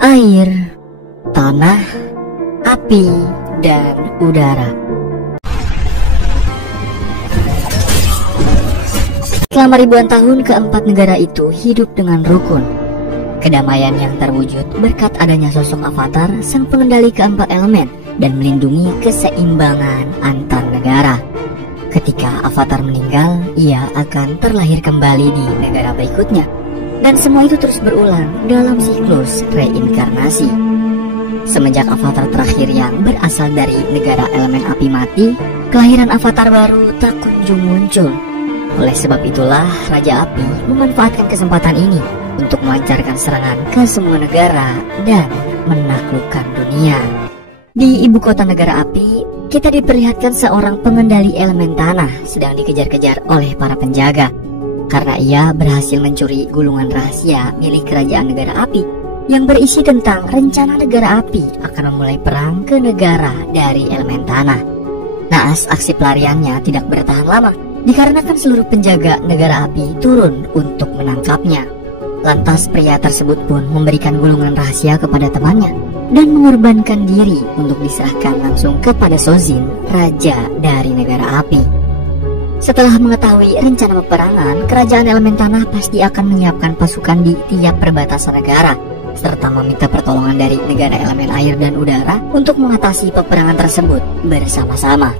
air, tanah, api, dan udara. Selama ribuan tahun, keempat negara itu hidup dengan rukun. Kedamaian yang terwujud berkat adanya sosok Avatar, sang pengendali keempat elemen dan melindungi keseimbangan antar negara. Ketika Avatar meninggal, ia akan terlahir kembali di negara berikutnya. Dan semua itu terus berulang dalam siklus reinkarnasi. Semenjak Avatar terakhir yang berasal dari negara elemen api mati, kelahiran Avatar baru tak kunjung muncul. Oleh sebab itulah Raja Api memanfaatkan kesempatan ini untuk melancarkan serangan ke semua negara dan menaklukkan dunia. Di ibu kota negara api, kita diperlihatkan seorang pengendali elemen tanah sedang dikejar-kejar oleh para penjaga karena ia berhasil mencuri gulungan rahasia milik kerajaan negara api yang berisi tentang rencana negara api akan memulai perang ke negara dari elemen tanah. Naas aksi pelariannya tidak bertahan lama dikarenakan seluruh penjaga negara api turun untuk menangkapnya. Lantas pria tersebut pun memberikan gulungan rahasia kepada temannya dan mengorbankan diri untuk diserahkan langsung kepada Sozin, raja dari negara api. Setelah mengetahui rencana peperangan, kerajaan elemen tanah pasti akan menyiapkan pasukan di tiap perbatasan negara, serta meminta pertolongan dari negara elemen air dan udara untuk mengatasi peperangan tersebut bersama-sama.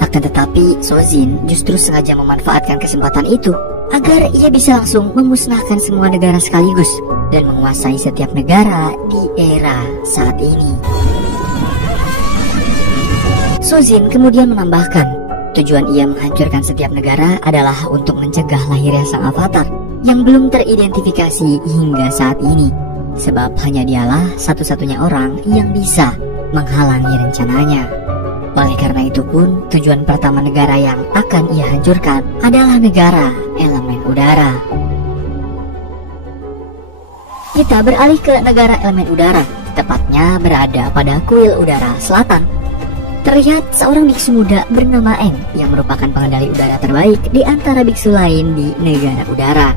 Akan tetapi, Sozin justru sengaja memanfaatkan kesempatan itu agar ia bisa langsung memusnahkan semua negara sekaligus dan menguasai setiap negara di era saat ini. Sozin kemudian menambahkan, tujuan ia menghancurkan setiap negara adalah untuk mencegah lahirnya sang Avatar yang belum teridentifikasi hingga saat ini, sebab hanya dialah satu-satunya orang yang bisa menghalangi rencananya. Oleh karena itu pun, tujuan pertama negara yang akan ia hancurkan adalah negara elemen udara. Kita beralih ke negara elemen udara, tepatnya berada pada kuil udara selatan. Terlihat seorang biksu muda bernama Eng yang merupakan pengendali udara terbaik di antara biksu lain di negara udara.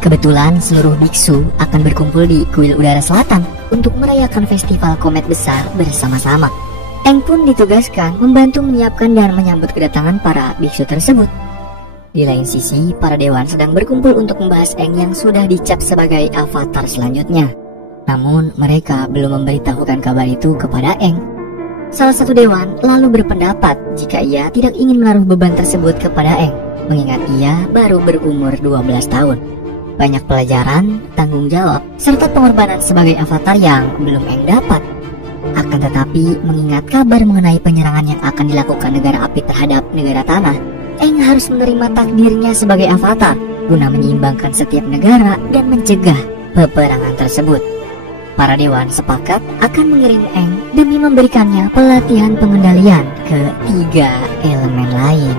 Kebetulan seluruh biksu akan berkumpul di kuil udara selatan untuk merayakan festival komet besar bersama-sama. Eng pun ditugaskan membantu menyiapkan dan menyambut kedatangan para biksu tersebut. Di lain sisi, para dewan sedang berkumpul untuk membahas Eng yang sudah dicap sebagai Avatar selanjutnya. Namun, mereka belum memberitahukan kabar itu kepada Eng. Salah satu dewan lalu berpendapat jika ia tidak ingin menaruh beban tersebut kepada Eng, mengingat ia baru berumur 12 tahun. Banyak pelajaran, tanggung jawab, serta pengorbanan sebagai Avatar yang belum Eng dapat. Akan tetapi, mengingat kabar mengenai penyerangan yang akan dilakukan negara api terhadap negara tanah, Eng harus menerima takdirnya sebagai Avatar guna menyeimbangkan setiap negara dan mencegah peperangan tersebut. Para dewan sepakat akan mengirim Eng demi memberikannya pelatihan pengendalian ke 3 elemen lain.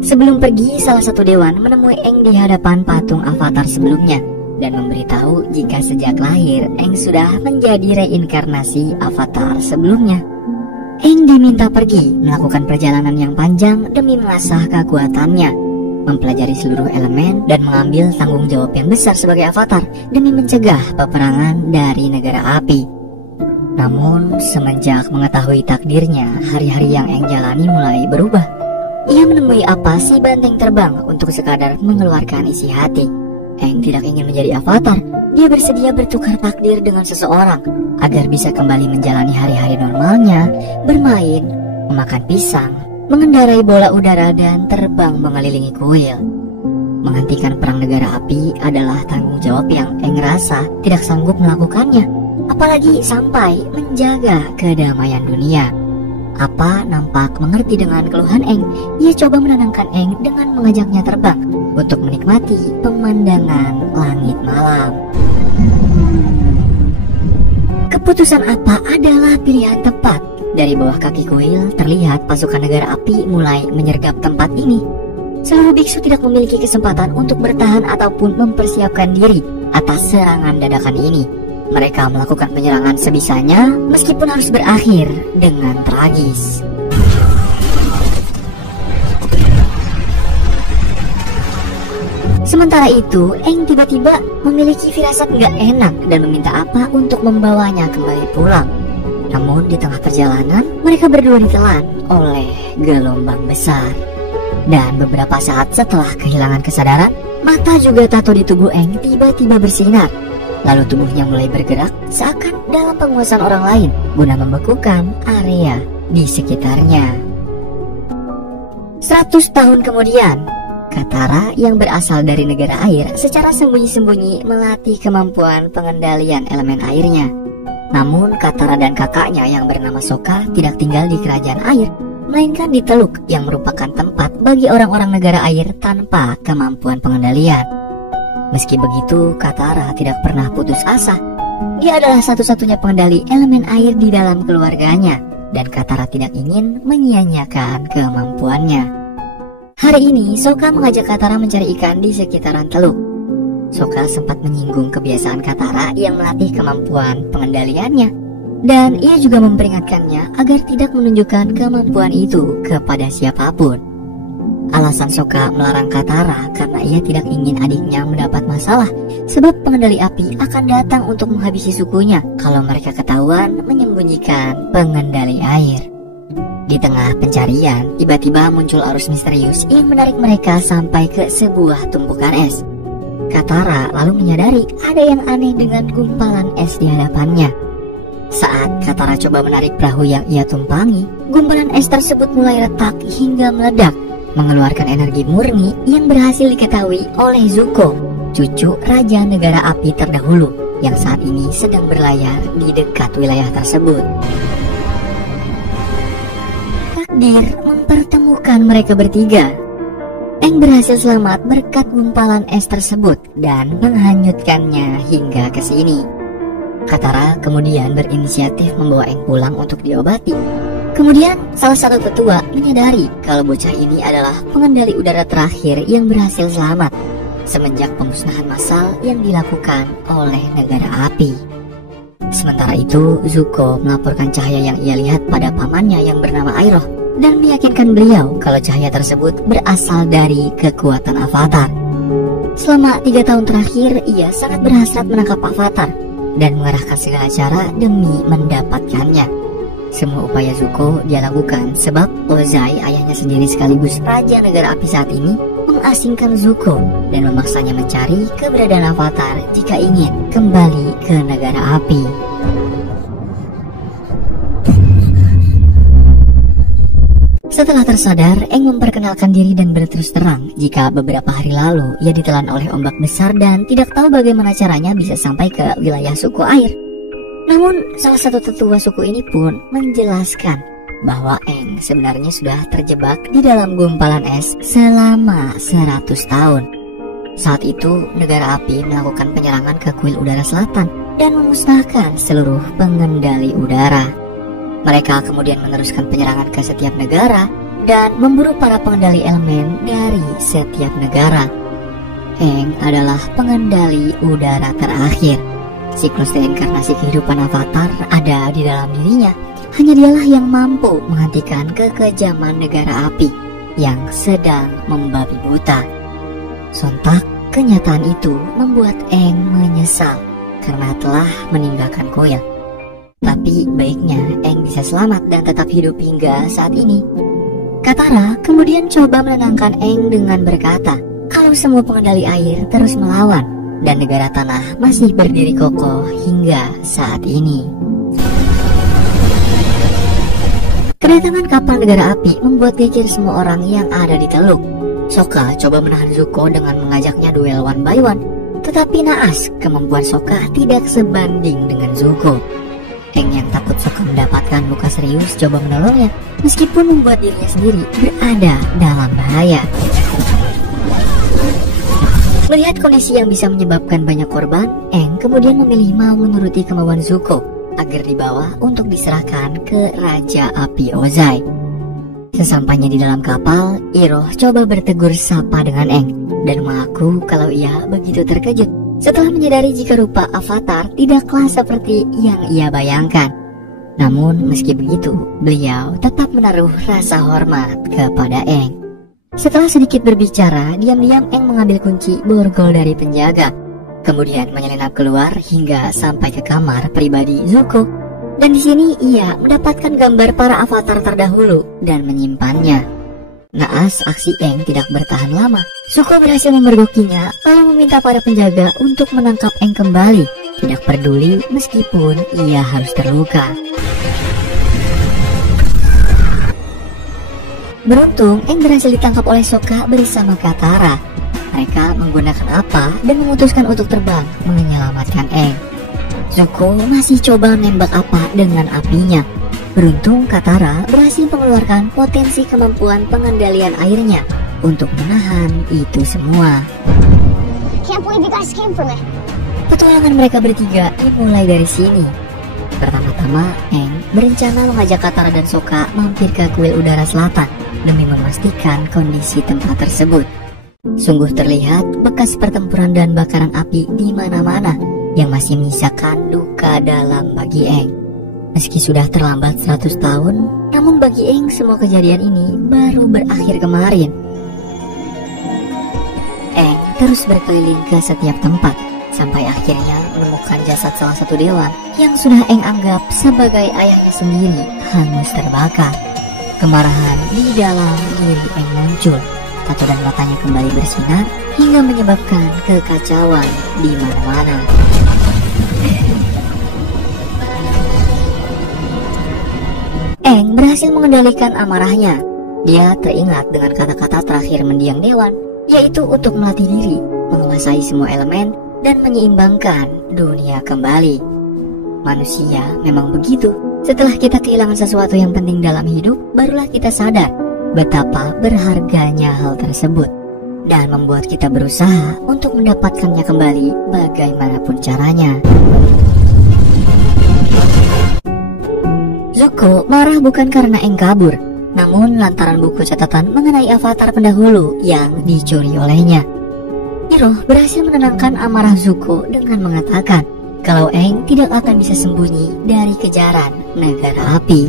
Sebelum pergi, salah satu dewan menemui Eng di hadapan patung Avatar sebelumnya dan memberitahu jika sejak lahir Eng sudah menjadi reinkarnasi Avatar sebelumnya. Eng diminta pergi melakukan perjalanan yang panjang demi mengasah kekuatannya, mempelajari seluruh elemen dan mengambil tanggung jawab yang besar sebagai Avatar demi mencegah peperangan dari negara api. Namun semenjak mengetahui takdirnya, hari-hari yang Eng jalani mulai berubah. Ia menemui apa si banteng terbang untuk sekadar mengeluarkan isi hati. Eng tidak ingin menjadi Avatar. Dia bersedia bertukar takdir dengan seseorang agar bisa kembali menjalani hari-hari normalnya, bermain, memakan pisang, mengendarai bola udara, dan terbang mengelilingi kuil. Menghentikan perang negara api adalah tanggung jawab yang Eng rasa tidak sanggup melakukannya, apalagi sampai menjaga kedamaian dunia. Apa nampak mengerti dengan keluhan Eng. Ia coba menenangkan Eng dengan mengajaknya terbang untuk menikmati pemandangan langit malam. Keputusan apa adalah pilihan tepat. Dari bawah kaki kuil terlihat pasukan negara api mulai menyergap tempat ini. Seluruh biksu tidak memiliki kesempatan untuk bertahan ataupun mempersiapkan diri atas serangan dadakan ini. Mereka melakukan penyerangan sebisanya meskipun harus berakhir dengan tragis. Sementara itu, Eng tiba-tiba memiliki firasat gak enak dan meminta apa untuk membawanya kembali pulang. Namun di tengah perjalanan, mereka berdua ditelan oleh gelombang besar. Dan beberapa saat setelah kehilangan kesadaran, mata juga tato di tubuh Eng tiba-tiba bersinar. Lalu tubuhnya mulai bergerak seakan dalam penguasaan orang lain guna membekukan area di sekitarnya. 100 tahun kemudian, Katara yang berasal dari negara air secara sembunyi-sembunyi melatih kemampuan pengendalian elemen airnya. Namun Katara dan kakaknya yang bernama Sokka tidak tinggal di kerajaan air, melainkan di Teluk yang merupakan tempat bagi orang-orang negara air tanpa kemampuan pengendalian. Meski begitu, Katara tidak pernah putus asa. Dia adalah satu-satunya pengendali elemen air di dalam keluarganya, dan Katara tidak ingin menyia-nyiakan kemampuannya. Hari ini, Sokka mengajak Katara mencari ikan di sekitaran teluk. Sokka sempat menyinggung kebiasaan Katara yang melatih kemampuan pengendaliannya, dan ia juga memperingatkannya agar tidak menunjukkan kemampuan itu kepada siapapun. Alasan Sokka melarang Katara karena ia tidak ingin adiknya mendapat masalah, sebab pengendali api akan datang untuk menghabisi sukunya kalau mereka ketahuan menyembunyikan pengendali air. Di tengah pencarian, tiba-tiba muncul arus misterius yang menarik mereka sampai ke sebuah tumpukan es. Katara lalu menyadari ada yang aneh dengan gumpalan es di hadapannya. Saat Katara coba menarik perahu yang ia tumpangi, gumpalan es tersebut mulai retak hingga meledak, mengeluarkan energi murni yang berhasil diketahui oleh Zuko, cucu Raja Negara Api terdahulu, yang saat ini sedang berlayar di dekat wilayah tersebut. Takdir mempertemukan mereka bertiga. Eng berhasil selamat berkat gumpalan es tersebut dan menghanyutkannya hingga ke sini. Katara kemudian berinisiatif membawa Eng pulang untuk diobati. Kemudian salah satu tetua menyadari kalau bocah ini adalah pengendali udara terakhir yang berhasil selamat semenjak pemusnahan massal yang dilakukan oleh negara api. Sementara itu, Zuko melaporkan cahaya yang ia lihat pada pamannya yang bernama Iroh dan meyakinkan beliau kalau cahaya tersebut berasal dari kekuatan Avatar. Selama 3 tahun terakhir, ia sangat berhasrat menangkap Avatar dan mengerahkan segala cara demi mendapatkannya. Semua upaya Zuko dia lakukan sebab Ozai, ayahnya sendiri sekaligus Raja Negara Api saat ini, mengasingkan Zuko dan memaksanya mencari keberadaan Avatar jika ingin kembali ke Negara Api. Setelah tersadar, Eng memperkenalkan diri dan berterus terang jika beberapa hari lalu ia ditelan oleh ombak besar dan tidak tahu bagaimana caranya bisa sampai ke wilayah suku air. Namun, salah satu tetua suku ini pun menjelaskan bahwa Eng sebenarnya sudah terjebak di dalam gumpalan es selama 100 tahun. Saat itu, negara api melakukan penyerangan ke kuil udara selatan dan memusnahkan seluruh pengendali udara. Mereka kemudian meneruskan penyerangan ke setiap negara dan memburu para pengendali elemen dari setiap negara. Eng adalah pengendali udara terakhir. Siklus reinkarnasi kehidupan Avatar ada di dalam dirinya. Hanya dialah yang mampu menghentikan kekejaman negara api yang sedang membabi buta. Sontak, kenyataan itu membuat Eng menyesal karena telah meninggalkan kuil. Tapi baiknya Eng bisa selamat dan tetap hidup hingga saat ini. Katara kemudian coba menenangkan Eng dengan berkata kalau semua pengendali air terus melawan dan negara tanah masih berdiri kokoh hingga saat ini. Kedatangan kapal negara api membuat geger semua orang yang ada di teluk. Sokka coba menahan Zuko dengan mengajaknya duel one by one, tetapi naas kemampuan Sokka tidak sebanding dengan Zuko. Eng yang takut Sokka mendapatkan luka serius coba menolongnya, meskipun membuat dirinya sendiri berada dalam bahaya. Melihat kondisi yang bisa menyebabkan banyak korban, Eng kemudian memilih mau menuruti kemauan Zuko agar dibawa untuk diserahkan ke Raja Api Ozai. Sesampainya di dalam kapal, Iroh coba bertegur sapa dengan Eng dan mengaku kalau ia begitu terkejut setelah menyadari jika rupa Avatar tidaklah seperti yang ia bayangkan. Namun meski begitu, beliau tetap menaruh rasa hormat kepada Eng. Setelah sedikit berbicara, diam-diam Eng mengambil kunci borgol dari penjaga. Kemudian menyelinap keluar hingga sampai ke kamar pribadi Zuko. Dan di sini ia mendapatkan gambar para avatar terdahulu dan menyimpannya. Naas aksi Eng tidak bertahan lama. Zuko berhasil memergokinya lalu meminta para penjaga untuk menangkap Eng kembali. Tidak peduli meskipun ia harus terluka. Beruntung, Eng berhasil ditangkap oleh Sokka bersama Katara. Mereka menggunakan apa dan memutuskan untuk terbang menyelamatkan Eng. Zuko masih coba menembak apa dengan apinya. Beruntung Katara berhasil mengeluarkan potensi kemampuan pengendalian airnya untuk menahan itu semua. Petualangan mereka bertiga dimulai dari sini. Pertama-tama, Eng berencana mengajak Katara dan Sokka mampir ke kuil udara selatan demi memastikan kondisi tempat tersebut. Sungguh terlihat bekas pertempuran dan bakaran api di mana-mana yang masih menyisakan duka dalam bagi Eng. Meski sudah terlambat 100 tahun, namun bagi Eng semua kejadian ini baru berakhir kemarin. Eng terus berkeliling ke setiap tempat sampai akhirnya menemukan jasad salah satu dewa yang sudah Eng anggap sebagai ayahnya sendiri hangus terbakar. Kemarahan di dalam diri Eng muncul. Tato dan matanya kembali bersinar hingga menyebabkan kekacauan di mana-mana. Eng berhasil mengendalikan amarahnya. Dia teringat dengan kata-kata terakhir mendiang dewan, yaitu untuk melatih diri, menguasai semua elemen, dan menyeimbangkan dunia kembali. Manusia memang begitu. Setelah kita kehilangan sesuatu yang penting dalam hidup, barulah kita sadar betapa berharganya hal tersebut dan membuat kita berusaha untuk mendapatkannya kembali bagaimanapun caranya. Zuko marah bukan karena Eng kabur, namun lantaran buku catatan mengenai avatar pendahulu yang dicuri olehnya. Iroh berhasil menenangkan amarah Zuko dengan mengatakan kalau Eng tidak akan bisa sembunyi dari kejaran negara api.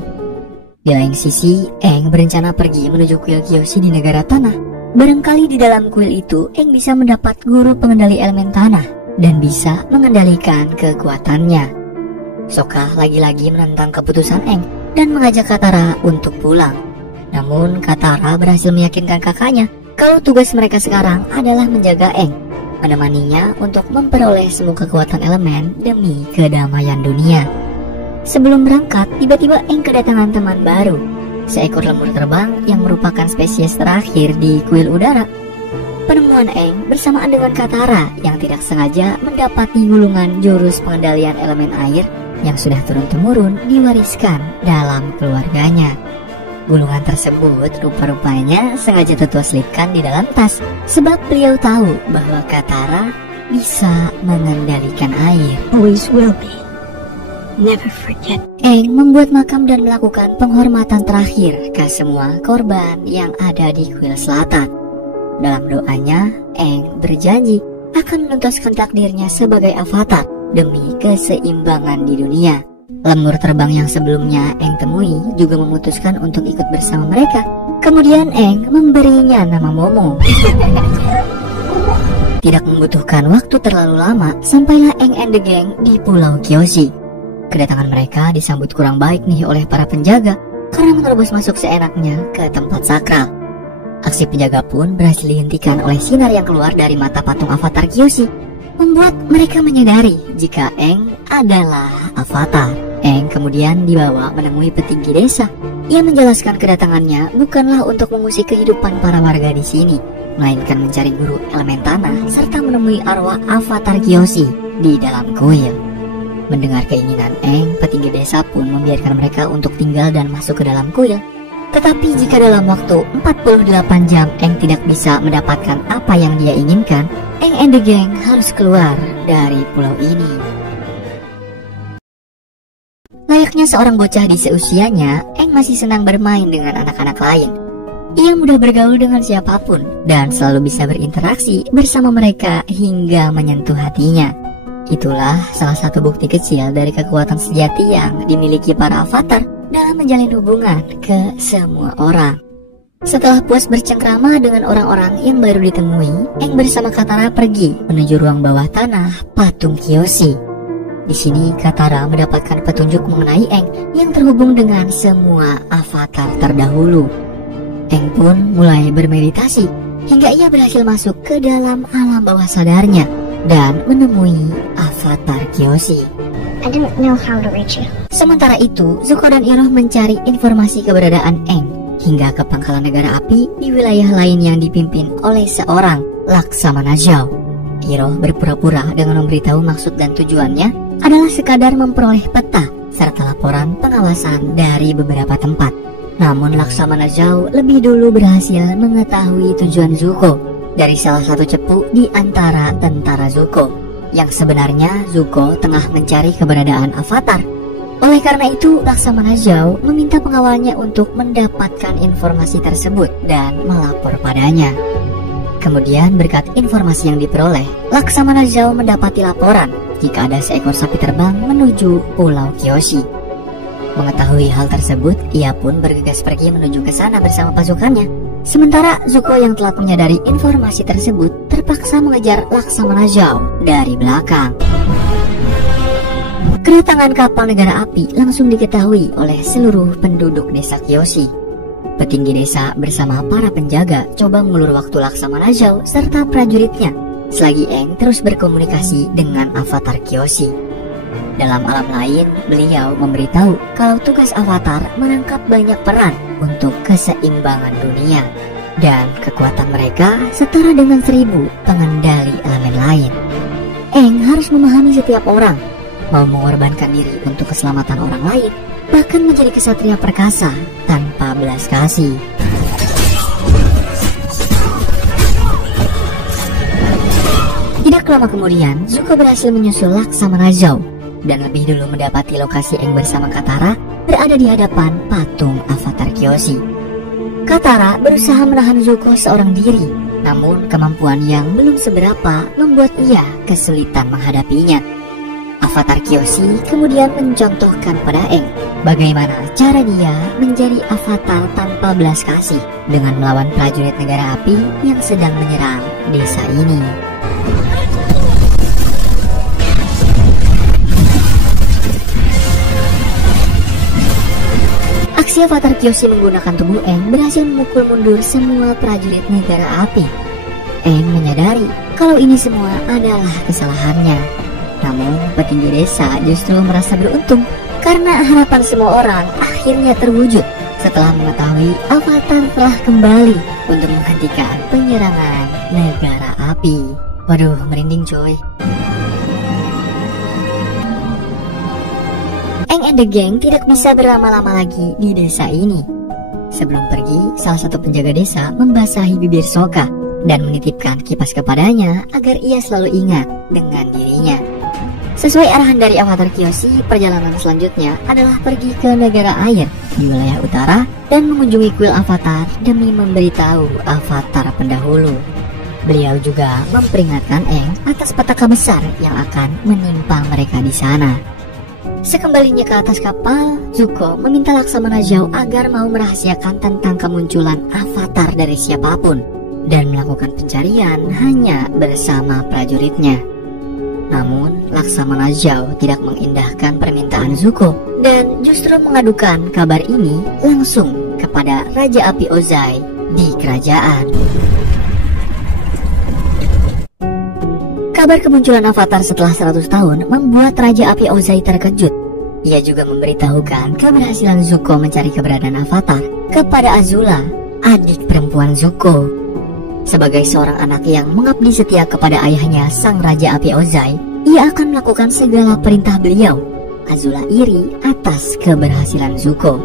Di lain sisi, Eng berencana pergi menuju kuil Kyoshi di negara tanah. Barangkali di dalam kuil itu, Eng bisa mendapat guru pengendali elemen tanah dan bisa mengendalikan kekuatannya. Sokka lagi-lagi menentang keputusan Eng dan mengajak Katara untuk pulang. Namun Katara berhasil meyakinkan kakaknya kalau tugas mereka sekarang adalah menjaga Eng, menemaninya untuk memperoleh semua kekuatan elemen demi kedamaian dunia. Sebelum berangkat, tiba-tiba Eng kedatangan teman baru, seekor lemur terbang yang merupakan spesies terakhir di kuil udara. Penemuan Eng bersamaan dengan Katara yang tidak sengaja mendapati gulungan jurus pengendalian elemen air yang sudah turun-temurun diwariskan dalam keluarganya. Gulungan tersebut rupa-rupanya sengaja Tetua selipkan di dalam tas, sebab beliau tahu bahwa Katara bisa mengendalikan air. Always will be. Never forget. Eng membuat makam dan melakukan penghormatan terakhir ke semua korban yang ada di kuil selatan. Dalam doanya, Eng berjanji akan menuntaskan takdirnya sebagai avatar demi keseimbangan di dunia. Lemur terbang yang sebelumnya Eng temui juga memutuskan untuk ikut bersama mereka. Kemudian Eng memberinya nama Momo. Tidak membutuhkan waktu terlalu lama, sampailah Eng and the Gang di Pulau Kyoshi. Kedatangan mereka disambut kurang baik nih oleh para penjaga karena menerobos masuk seenaknya ke tempat sakral. Aksi penjaga pun berhasil dihentikan oleh sinar yang keluar dari mata patung avatar Kyoshi, membuat mereka menyadari jika Eng adalah avatar. Eng kemudian dibawa menemui petinggi desa. Ia menjelaskan kedatangannya bukanlah untuk mengusik kehidupan para warga di sini, melainkan mencari guru elemen tanah serta menemui arwah avatar Kyoshi di dalam kuil. Mendengar keinginan Eng, petinggi desa pun membiarkan mereka untuk tinggal dan masuk ke dalam kuil. Tetapi jika dalam waktu 48 jam Eng tidak bisa mendapatkan apa yang dia inginkan, Eng and the Gang harus keluar dari pulau ini. Layaknya seorang bocah di seusianya, Eng masih senang bermain dengan anak-anak lain. Ia mudah bergaul dengan siapapun dan selalu bisa berinteraksi bersama mereka hingga menyentuh hatinya. Itulah salah satu bukti kecil dari kekuatan sejati yang dimiliki para avatar dalam menjalin hubungan ke semua orang. Setelah puas bercengkrama dengan orang-orang yang baru ditemui, Aang bersama Katara pergi menuju ruang bawah tanah patung Kyoshi. Di sini Katara mendapatkan petunjuk mengenai Aang yang terhubung dengan semua avatar terdahulu. Aang pun mulai bermeditasi hingga ia berhasil masuk ke dalam alam bawah sadarnya dan menemui avatar Kyoshi. I didn't know how to reach you. Sementara itu, Zuko dan Iroh mencari informasi keberadaan Aang hingga ke pangkalan negara api di wilayah lain yang dipimpin oleh seorang Laksamana Zhao. Iroh berpura-pura dengan memberitahu maksud dan tujuannya adalah sekadar memperoleh peta serta laporan pengawasan dari beberapa tempat. Namun Laksamana Zhao lebih dulu berhasil mengetahui tujuan Zuko dari salah satu cepu di antara tentara Zuko, yang sebenarnya Zuko tengah mencari keberadaan avatar. Oleh karena itu, Laksamana Zhao meminta pengawalnya untuk mendapatkan informasi tersebut dan melapor padanya. Kemudian berkat informasi yang diperoleh, Laksamana Zhao mendapati laporan jika ada seekor sapi terbang menuju Pulau Kyoshi. Mengetahui hal tersebut, ia pun bergegas pergi menuju ke sana bersama pasukannya. Sementara Zuko yang telah menyadari informasi tersebut terpaksa mengejar Laksamana Zhao dari belakang. Kedatangan kapal negara api langsung diketahui oleh seluruh penduduk desa Kyoshi. Petinggi desa bersama para penjaga coba mengulur waktu Laksamana Zhao serta prajuritnya selagi Aang terus berkomunikasi dengan avatar Kyoshi. Dalam alam lain, beliau memberitahu kalau tugas avatar menangkap banyak peran untuk keseimbangan dunia, dan kekuatan mereka setara dengan 1000 pengendali elemen lain. Aang harus memahami setiap orang, mau mengorbankan diri untuk keselamatan orang lain, bahkan menjadi kesatria perkasa tanpa belas kasih. Tidak lama kemudian, Zuko berhasil menyusul Laksamana Zhao dan lebih dulu mendapati lokasi Aang bersama Katara berada di hadapan patung avatar Kyoshi. Katara berusaha menahan Zuko seorang diri, namun kemampuan yang belum seberapa membuat ia kesulitan menghadapinya. Avatar Kyoshi kemudian mencontohkan pada Aang bagaimana cara dia menjadi avatar tanpa belas kasih dengan melawan prajurit negara api yang sedang menyerang desa ini. Aksi avatar Kyoshi menggunakan tubuh Aang berhasil memukul mundur semua prajurit negara api. Aang menyadari kalau ini semua adalah kesalahannya. Namun petinggi desa justru merasa beruntung karena harapan semua orang akhirnya terwujud setelah mengetahui avatar telah kembali untuk menghentikan penyerangan negara api. Waduh, merinding coy. Aang and the gang tidak bisa berlama-lama lagi di desa ini. Sebelum pergi, salah satu penjaga desa membasahi bibir Sokka dan menitipkan kipas kepadanya agar ia selalu ingat dengan dirinya. Sesuai arahan dari avatar Kyoshi, perjalanan selanjutnya adalah pergi ke negara air di wilayah utara dan mengunjungi kuil avatar demi memberitahu avatar pendahulu. Beliau juga memperingatkan Aang atas petaka besar yang akan menimpa mereka di sana. Sekembalinya ke atas kapal, Zuko meminta Laksamana Zhao agar mau merahasiakan tentang kemunculan avatar dari siapapun dan melakukan pencarian hanya bersama prajuritnya. Namun, Laksamana Zhao tidak mengindahkan permintaan Zuko dan justru mengadukan kabar ini langsung kepada Raja Api Ozai di kerajaan. Kabar kemunculan avatar setelah 100 tahun membuat Raja Api Ozai terkejut. Ia juga memberitahukan keberhasilan Zuko mencari keberadaan avatar kepada Azula, adik perempuan Zuko. Sebagai seorang anak yang mengabdi setia kepada ayahnya, Sang Raja Api Ozai, ia akan melakukan segala perintah beliau. Azula iri atas keberhasilan Zuko.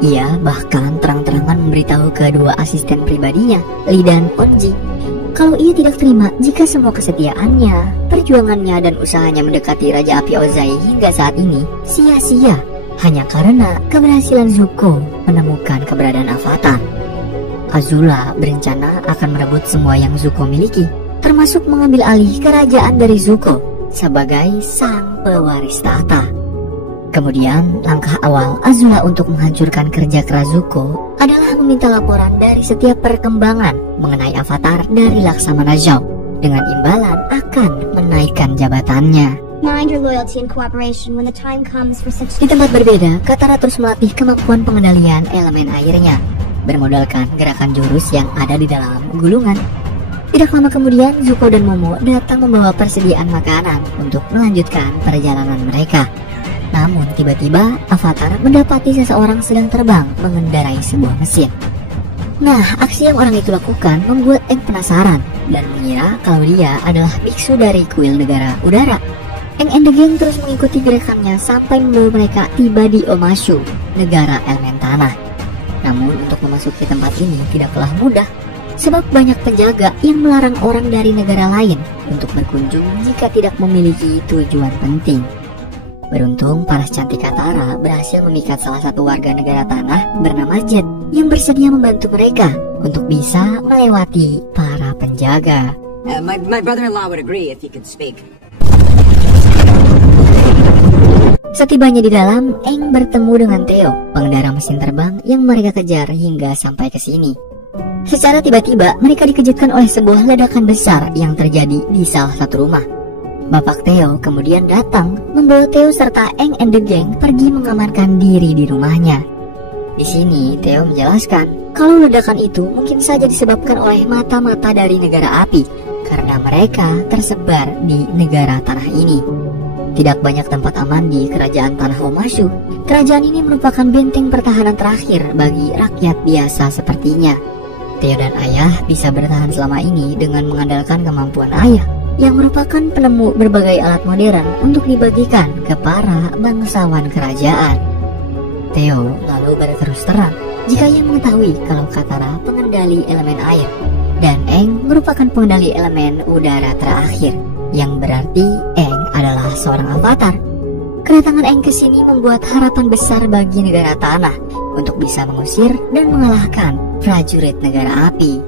Ia bahkan terang-terangan memberitahu kedua asisten pribadinya, Lee dan Onji, kalau ia tidak terima jika semua kesetiaannya, perjuangannya dan usahanya mendekati Raja Api Ozai hingga saat ini sia-sia hanya karena keberhasilan Zuko menemukan keberadaan avatar. Azula berencana akan merebut semua yang Zuko miliki, termasuk mengambil alih kerajaan dari Zuko sebagai sang pewaris tahta. Kemudian, langkah awal Azula untuk menghancurkan kerja keras Zuko adalah meminta laporan dari setiap perkembangan mengenai avatar dari Laksamana Zhao, dengan imbalan akan menaikkan jabatannya. Mind your loyalty and cooperation when the time comes for such. Di tempat berbeda, Katara terus melatih kemampuan pengendalian elemen airnya, bermodalkan gerakan jurus yang ada di dalam gulungan. Tidak lama kemudian, Zuko dan Momo datang membawa persediaan makanan untuk melanjutkan perjalanan mereka. Namun tiba-tiba Avatar mendapati seseorang sedang terbang mengendarai sebuah mesin. Nah, aksi yang orang itu lakukan membuat Aang penasaran dan mengira kalau dia adalah biksu dari kuil negara udara. Aang and the Gang terus mengikuti gerakannya sampai membawa mereka tiba di Omashu, negara elemen tanah. Namun untuk memasuki tempat ini tidaklah mudah, sebab banyak penjaga yang melarang orang dari negara lain untuk berkunjung jika tidak memiliki tujuan penting. Beruntung, paras cantik Katara berhasil memikat salah satu warga negara tanah bernama Jet yang bersedia membantu mereka untuk bisa melewati para penjaga. My brother-in-law would agree if he could speak. Setibanya di dalam, Aang bertemu dengan Theo, pengendara mesin terbang yang mereka kejar hingga sampai ke sini. Secara tiba-tiba, mereka dikejutkan oleh sebuah ledakan besar yang terjadi di salah satu rumah. Bapak Theo kemudian datang, membawa Theo serta Aang and the Gang pergi mengamankan diri di rumahnya. Di sini, Theo menjelaskan kalau ledakan itu mungkin saja disebabkan oleh mata-mata dari negara api, karena mereka tersebar di negara tanah ini. Tidak banyak tempat aman di kerajaan tanah Omashu. Kerajaan ini merupakan benteng pertahanan terakhir bagi rakyat biasa sepertinya. Theo dan ayah bisa bertahan selama ini dengan mengandalkan kemampuan ayah, yang merupakan penemu berbagai alat modern untuk dibagikan ke para bangsawan kerajaan. Theo lalu berterus terang jika ia mengetahui kalau Katara pengendali elemen air dan Aang merupakan pengendali elemen udara terakhir, yang berarti Aang adalah seorang avatar. Kedatangan Aang ke sini membuat harapan besar bagi negara tanah untuk bisa mengusir dan mengalahkan prajurit negara api.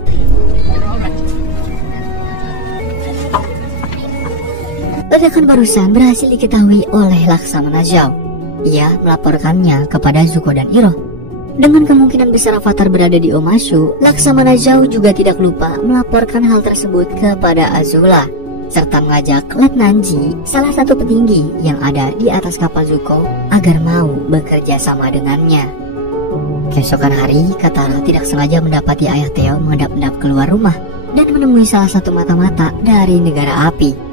Ledakan barusan berhasil diketahui oleh Laksamana Zhao. Ia melaporkannya kepada Zuko dan Iroh. Dengan kemungkinan besar avatar berada di Omashu, Laksamana Zhao juga tidak lupa melaporkan hal tersebut kepada Azula, serta mengajak Letnan Ji, salah satu petinggi yang ada di atas kapal Zuko, agar mau bekerja sama dengannya. Keesokan hari, Katara tidak sengaja mendapati ayah Theo mengendap-endap keluar rumah dan menemui salah satu mata-mata dari negara api.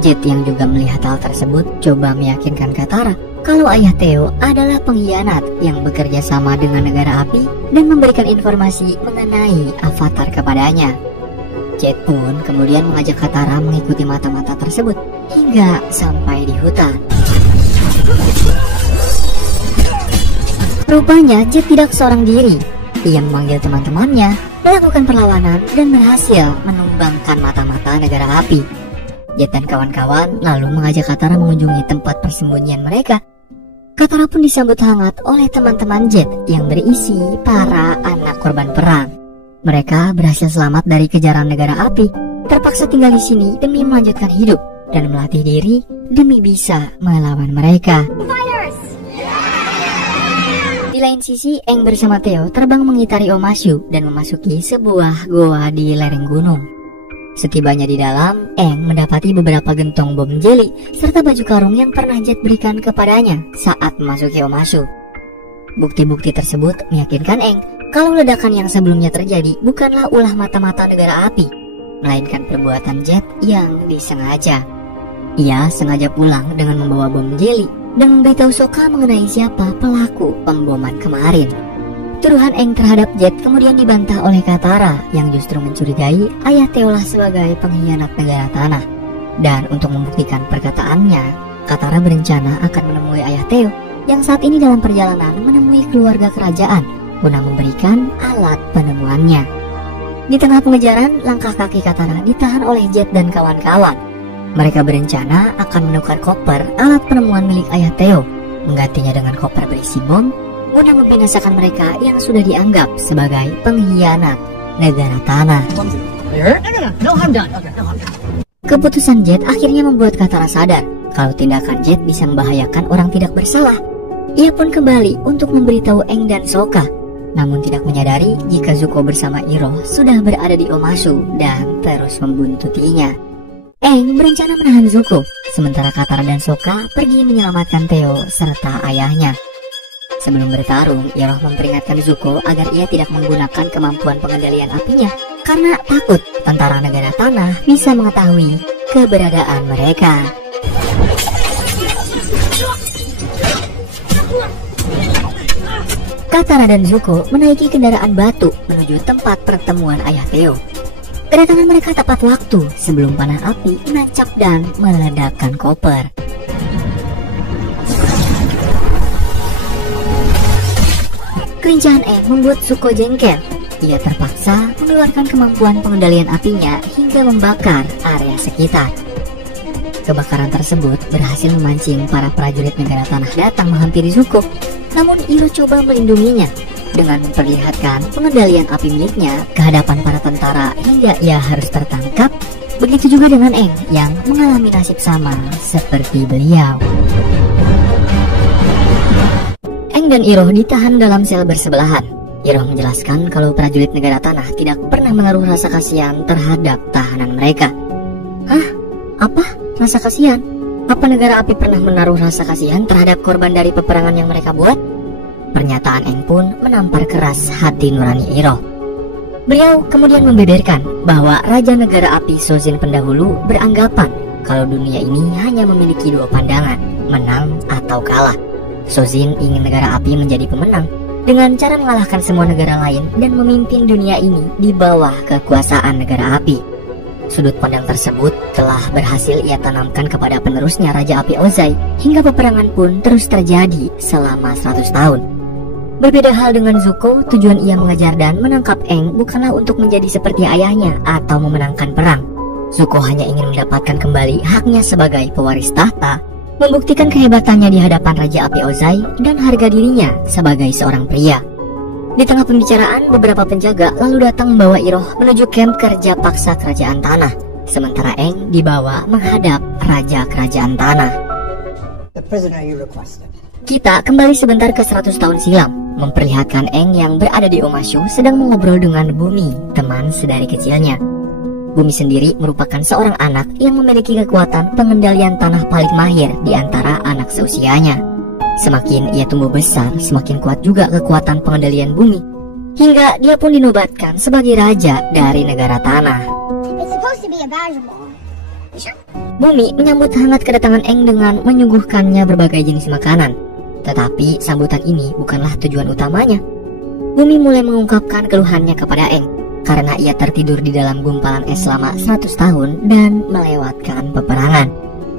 Jet yang juga melihat hal tersebut coba meyakinkan Katara kalau ayah Theo adalah pengkhianat yang bekerja sama dengan negara api dan memberikan informasi mengenai avatar kepadanya. Jet pun kemudian mengajak Katara mengikuti mata-mata tersebut hingga sampai di hutan. Rupanya Jet tidak seorang diri. Ia memanggil teman-temannya, melakukan perlawanan dan berhasil menumbangkan mata-mata negara api. Jet dan kawan-kawan lalu mengajak Katara mengunjungi tempat persembunyian mereka. Katara pun disambut hangat oleh teman-teman Jet yang berisi para anak korban perang. Mereka berhasil selamat dari kejaran negara api, terpaksa tinggal di sini demi melanjutkan hidup dan melatih diri demi bisa melawan mereka. Di lain sisi, Aang bersama Theo terbang mengitari Omashu dan memasuki sebuah goa di lereng gunung. Setibanya di dalam, Aang mendapati beberapa gentong bom jeli serta baju karung yang pernah Jet berikan kepadanya saat memasuki Omashu. Bukti-bukti tersebut meyakinkan Aang kalau ledakan yang sebelumnya terjadi bukanlah ulah mata-mata negara api, melainkan perbuatan Jet yang disengaja. Ia sengaja pulang dengan membawa bom jeli dan memberitahu Sokka mengenai siapa pelaku pemboman kemarin. Tuduhan Aang terhadap Jet kemudian dibantah oleh Katara yang justru mencurigai ayah Theo lah sebagai pengkhianat negara tanah. Dan untuk membuktikan perkataannya, Katara berencana akan menemui ayah Theo yang saat ini dalam perjalanan menemui keluarga kerajaan guna memberikan alat penemuannya. Di tengah pengejaran, langkah kaki Katara ditahan oleh Jet dan kawan-kawan. Mereka berencana akan menukar koper alat penemuan milik ayah Theo, menggantinya dengan koper berisi bom guna membinasakan mereka yang sudah dianggap sebagai pengkhianat negara tanah. Keputusan Jet akhirnya membuat Katara sadar kalau tindakan Jet bisa membahayakan orang tidak bersalah. Ia pun kembali untuk memberitahu Aang dan Sokka, namun tidak menyadari jika Zuko bersama Iroh sudah berada di Omashu dan terus membuntutinya. Aang berencana menahan Zuko, sementara Katara dan Sokka pergi menyelamatkan Theo serta ayahnya. Sebelum bertarung, Iroh memperingatkan Zuko agar ia tidak menggunakan kemampuan pengendalian apinya karena takut tentara negara tanah bisa mengetahui keberadaan mereka. Katara dan Zuko menaiki kendaraan batu menuju tempat pertemuan ayah Theo. Kedatangan mereka tepat waktu sebelum panah api menancap dan meledakkan koper. Kelincahan Aang membuat Zuko jengkel. Ia terpaksa mengeluarkan kemampuan pengendalian apinya hingga membakar area sekitar. Kebakaran tersebut berhasil memancing para prajurit negara tanah datang menghampiri Zuko. Namun Iroh coba melindunginya dengan memperlihatkan pengendalian api miliknya ke hadapan para tentara hingga ia harus tertangkap. Begitu juga dengan Aang yang mengalami nasib sama seperti beliau. Aang dan Iroh ditahan dalam sel bersebelahan. Iroh menjelaskan kalau prajurit negara tanah tidak pernah menaruh rasa kasihan terhadap tahanan mereka. Hah? Apa? Rasa kasihan? Apa negara api pernah menaruh rasa kasihan terhadap korban dari peperangan yang mereka buat? Pernyataan Aang pun menampar keras hati nurani Iroh. Beliau kemudian membeberkan bahwa Raja Negara Api Sozin pendahulu beranggapan kalau dunia ini hanya memiliki dua pandangan, menang atau kalah. Sozin ingin negara api menjadi pemenang dengan cara mengalahkan semua negara lain dan memimpin dunia ini di bawah kekuasaan negara api. Sudut pandang tersebut telah berhasil ia tanamkan kepada penerusnya Raja Api Ozai hingga peperangan pun terus terjadi selama 100 tahun. Berbeda hal dengan Zuko, tujuan ia mengejar dan menangkap Aang bukanlah untuk menjadi seperti ayahnya atau memenangkan perang. Zuko hanya ingin mendapatkan kembali haknya sebagai pewaris tahta, membuktikan kehebatannya di hadapan Raja Api Ozai dan harga dirinya sebagai seorang pria. Di tengah pembicaraan, beberapa penjaga lalu datang membawa Iroh menuju kamp kerja paksa kerajaan tanah, sementara Aang dibawa menghadap Raja Kerajaan Tanah. Kita kembali sebentar ke 100 tahun silam, memperlihatkan Aang yang berada di Omashu sedang mengobrol dengan Bumi, teman sedari kecilnya. Bumi sendiri merupakan seorang anak yang memiliki kekuatan pengendalian tanah paling mahir di antara anak seusianya. Semakin ia tumbuh besar, semakin kuat juga kekuatan pengendalian Bumi, hingga dia pun dinobatkan sebagai raja dari negara tanah. Bumi menyambut hangat kedatangan Aang dengan menyuguhkannya berbagai jenis makanan. Tetapi sambutan ini bukanlah tujuan utamanya. Bumi mulai mengungkapkan keluhannya kepada Aang karena ia tertidur di dalam gumpalan es selama 100 tahun dan melewatkan peperangan.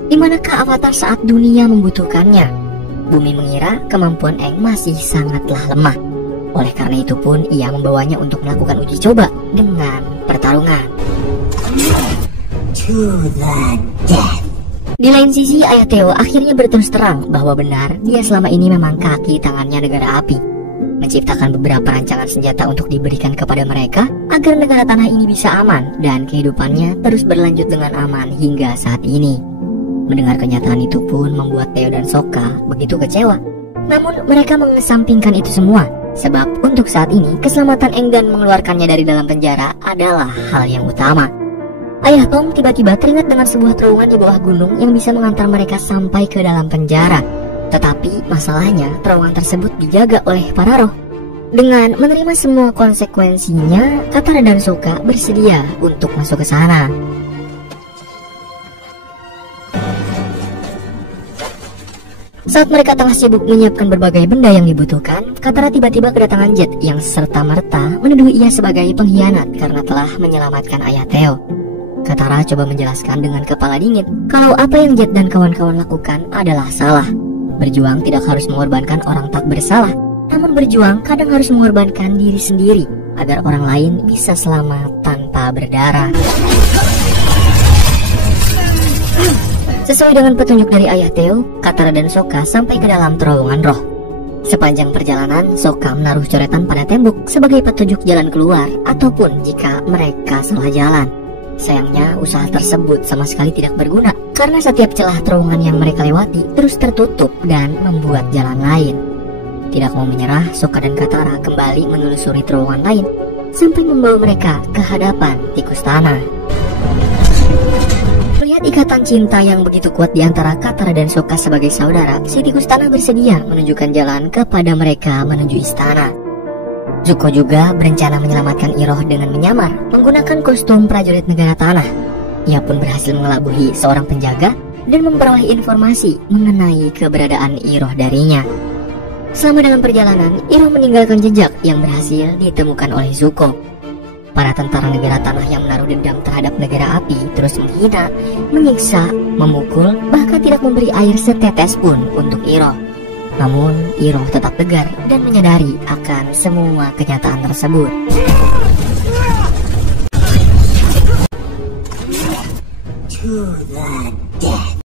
Di manakah Avatar saat dunia membutuhkannya? Bumi mengira kemampuan Aang masih sangatlah lemah. Oleh karena itu pun ia membawanya untuk melakukan uji coba dengan pertarungan. Di lain sisi, ayah Theo akhirnya berterus terang bahwa benar dia selama ini memang kaki tangannya negara api, menciptakan beberapa rancangan senjata untuk diberikan kepada mereka agar negara tanah ini bisa aman dan kehidupannya terus berlanjut dengan aman hingga saat ini. Mendengar kenyataan itu pun membuat Theo dan Sokka begitu kecewa. Namun mereka mengesampingkan itu semua, sebab untuk saat ini keselamatan Aang dan mengeluarkannya dari dalam penjara adalah hal yang utama. Ayah Tom tiba-tiba teringat dengan sebuah terowongan di bawah gunung yang bisa mengantar mereka sampai ke dalam penjara. Tetapi masalahnya terowongan tersebut dijaga oleh para roh. Dengan menerima semua konsekuensinya, Katara dan Sokka bersedia untuk masuk ke sana. Saat mereka tengah sibuk menyiapkan berbagai benda yang dibutuhkan, Katara tiba-tiba kedatangan Jet yang serta-merta menuduh ia sebagai pengkhianat karena telah menyelamatkan ayah Theo. Katara coba menjelaskan dengan kepala dingin kalau apa yang Jet dan kawan-kawan lakukan adalah salah. Berjuang tidak harus mengorbankan orang tak bersalah, namun berjuang kadang harus mengorbankan diri sendiri agar orang lain bisa selamat tanpa berdarah. Sesuai dengan petunjuk dari ayah Theo, Katara dan Sokka sampai ke dalam terowongan roh. Sepanjang perjalanan, Sokka menaruh coretan pada tembok sebagai petunjuk jalan keluar ataupun jika mereka salah jalan. Sayangnya usaha tersebut sama sekali tidak berguna karena setiap celah terowongan yang mereka lewati terus tertutup dan membuat jalan lain. Tidak mau menyerah, Sokka dan Katara kembali menelusuri terowongan lain sampai membawa mereka ke hadapan tikus tanah. Melihat ikatan cinta yang begitu kuat di antara Katara dan Sokka sebagai saudara, si tikus tanah bersedia menunjukkan jalan kepada mereka menuju istana. Zuko juga berencana menyelamatkan Iroh dengan menyamar menggunakan kostum prajurit negara tanah. Ia pun berhasil mengelabuhi seorang penjaga dan memperoleh informasi mengenai keberadaan Iroh darinya. Selama dalam perjalanan, Iroh meninggalkan jejak yang berhasil ditemukan oleh Zuko. Para tentara negara tanah yang menaruh dendam terhadap negara api terus menghina, menyiksa, memukul, bahkan tidak memberi air setetes pun untuk Iroh. Namun, Iroh tetap tegar dan menyadari akan semua kenyataan tersebut. To the death.